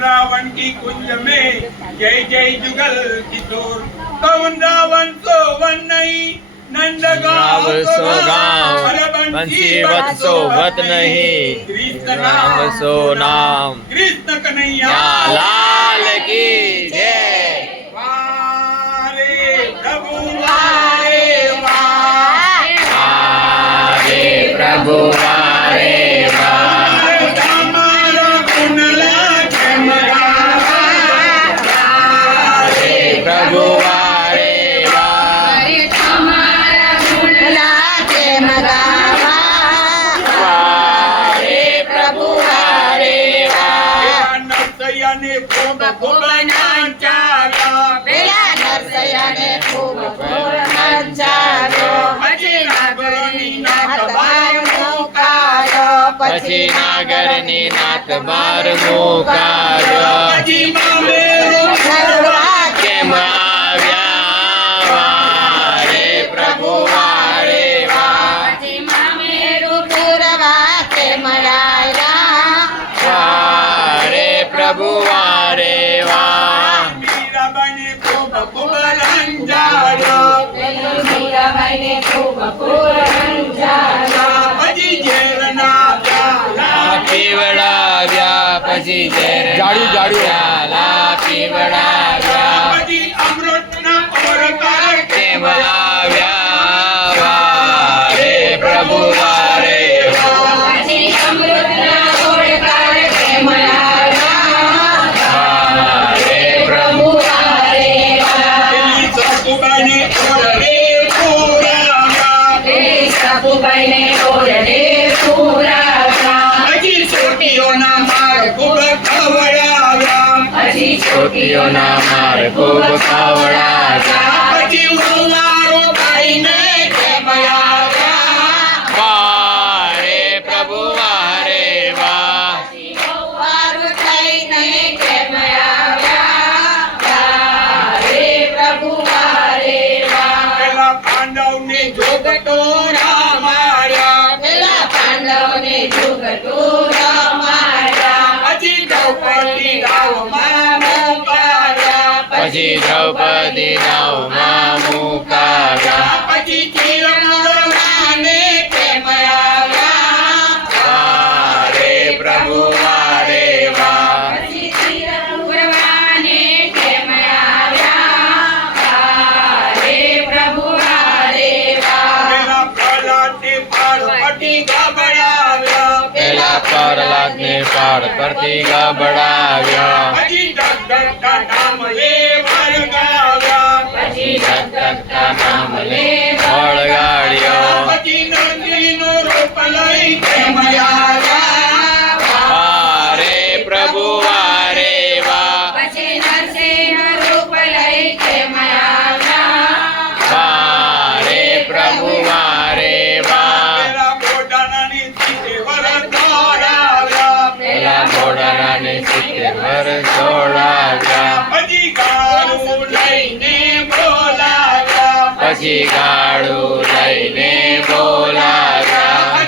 वृंदावन की कुंज में जय जय जुगल किशोर कौन रावण सोवन नहीं नंद गाँव सो गाँव बंसी वत सो वत नहीं कृष्ण राम सो नाम कृष्ण कन्हैया लाल की जय। वारे प्रभु वारे वारे प्रभु वारे हमारा कुंडला वारे प्रभु वारे वारे प्रभु वारे नरसैयाने खूब खूब नाचाव्या પેલા નરસૈયાને ખૂબ ખૂબ નચાવ્યો પછી નાગરની નાથ બાર મુકાયો પછી નાગરની નાથ બાર મુકાયો પછી મામેરો કરવા કેમ આવ્યા વારે પ્રભુ વારે મામેરું પૂરવા કે મળાયા વારે પ્રભુ વારે મીરાબાઈને ખૂબ ખૂબ રંજાવ્યો મીરાબાઈને ખૂબ ખૂબ રંજાવ્યો પછી ઝેરના પ્યાલા પીવડાવ્યા પછી જાડ્યું પીવડાવ્યા પછી અમૃતના ઓરકાર કેમ આવ્યા વારે પ્રભુ વારે પછી અમૃતના ઓળકાર કે મળાયા વારે પ્રભુ વારે પેલી સસુબાઈને ઓરડે પૂરાવ્યા સબુબાઈને ઓરડે પૂરાવ્યા પછી છોટીઓના માર ખૂબ ખવડાવ્યા પછી છોકરીઓના માર ખૂબ ખવડાવ્યા પછી ઉલ્લારો ગાઈને કેમ આવ્યા વારે પ્રભુ વારે વારું થઈને કેમ આવ્યા વારે પ્રભુ વારે પેલા પાંડવને જોગતો રામ માર્યા પેલા પાંડવને જુગટું રમાડ્યા પછી દ્રૌપદી રાવમાં મુકાવ્યા પછી દ્રૌપદી નાવમાં મુકાવ્યા પછી ચિરમુરવાને કેમ આવ્યા વારે પ્રભુ વારે પછી તિરુપુરવાને કેમ આવ્યા વારે પ્રભુ વારે પેલા પ્રહલાદને પાર્વતી ગબડાવ્યા પેલા પ્રહલાદને પાડ પરથી ગબડાવ્યા પછી જગદત્તા નામ લે વરગાવ્યા પછી જગદત્તા નામ લે વળગાડ્યો પછી નંદીનો રૂપ લઈ કેમ આવ્યા વારે પ્રભુ વારે પછી નરસિંહ રૂપ લઈ કેમ આવ્યા વારે પ્રભુ વારે પેલા બોડાનાની સીધે વર દોડાવ્યા પેલા ઘોડાને 70 વર્ષ દોડાવ્યા પછી ગાળું લઈને બોલાવ્યા પછી ગાડું લઈને બોલાવ્યા